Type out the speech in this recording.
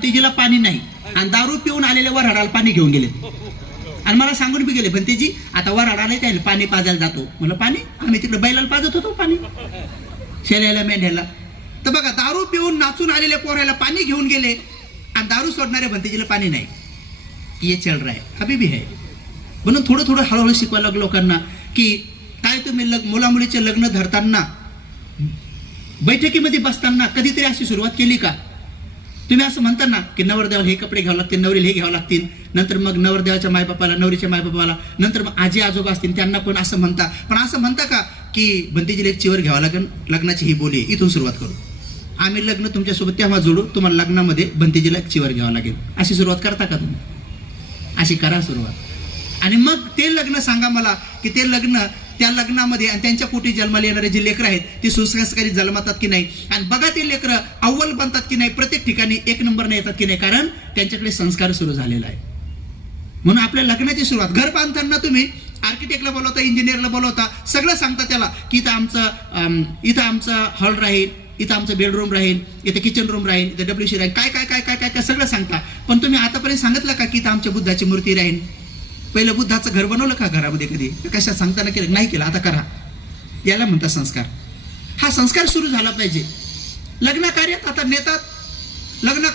भंतेजीला पाणी नाही आणि दारू पिऊन आलेल्या वऱ्हाडाला पाणी घेऊन गेले आणि मला सांगून बी गेले, भंतेजी आता वऱ्हाड आले काय पाणी पाजायला जातो. म्हणलं पाणी? आम्ही तिकडे बैलाला पाजत होतो पाणी, शेळ्याला मेंढ्याला. तर बघा, दारू पिऊन नाचून आलेल्या पोराला पाणी घेऊन गेले आणि दारू सोडणाऱ्या भंतेजीला पाणी नाही. ये चल रहा है, अभी भी है. म्हणून थोडं थोडं हळूहळू शिकवायला लागलो लोकांना की काय तुम्ही मुलामुलीचे लग्न धरताना बैठकीमध्ये बसताना कधीतरी अशी सुरुवात केली का? तुम्ही असं म्हणता ना की नवरदेवाला हे कपडे घ्यावं लागतील, नवरीला हे घ्यावं लागतील, नंतर मग नवरदेवाच्या मायबापाला, नवरीच्या मायबापाला, नंतर मग आजी आजोबा असतील त्यांना पण असं म्हणता. पण असं म्हणता का की भंतेजीला एक चिवर घ्यावं लागेल, लग्नाची ही बोली, इथून सुरुवात करू, आम्ही लग्न तुमच्यासोबत तेव्हा जोडू, तुम्हाला लग्नामध्ये भंतेजीला एक चिवर घ्यावं लागेल, अशी सुरुवात करता का तुम्ही? अशी करा सुरुवात. आणि मग ते लग्न सांगा मला की ते लग्न, त्या लग्नामध्ये आणि त्यांच्या पोटी जन्माला येणारे जे लेकरं आहेत ते सुसंस्कारी जन्मतात की नाही, आणि बघा ते लेकरं अव्वल बनतात की नाही, प्रत्येक ठिकाणी एक नंबरने येतात की नाही, कारण त्यांच्याकडे संस्कार सुरू झालेला आहे. म्हणून आपल्या लग्नाची सुरुवात, घर बांधताना तुम्ही आर्किटेक्टला बोलवता, इंजिनियरला बोलवता, सगळं सांगता त्याला की इथं आमचं हॉल राहील, इथं आमचं बेडरूम राहील, इथं किचन रूम राहील, इथं WC राहील, काय काय काय काय काय काय सगळं सांगता. पण तुम्ही आतापर्यंत सांगितलं का की इथं आमच्या बुद्धाची मूर्ती राहील? पहिलं बुद्धाचं घर बनवलं का घरामध्ये कधी? कशा सांगताना केलं? नाही केलं, आता करा. याला म्हणतात संस्कार. हा संस्कार सुरू झाला पाहिजे. लग्न कार्यात आता नेतात, लग्न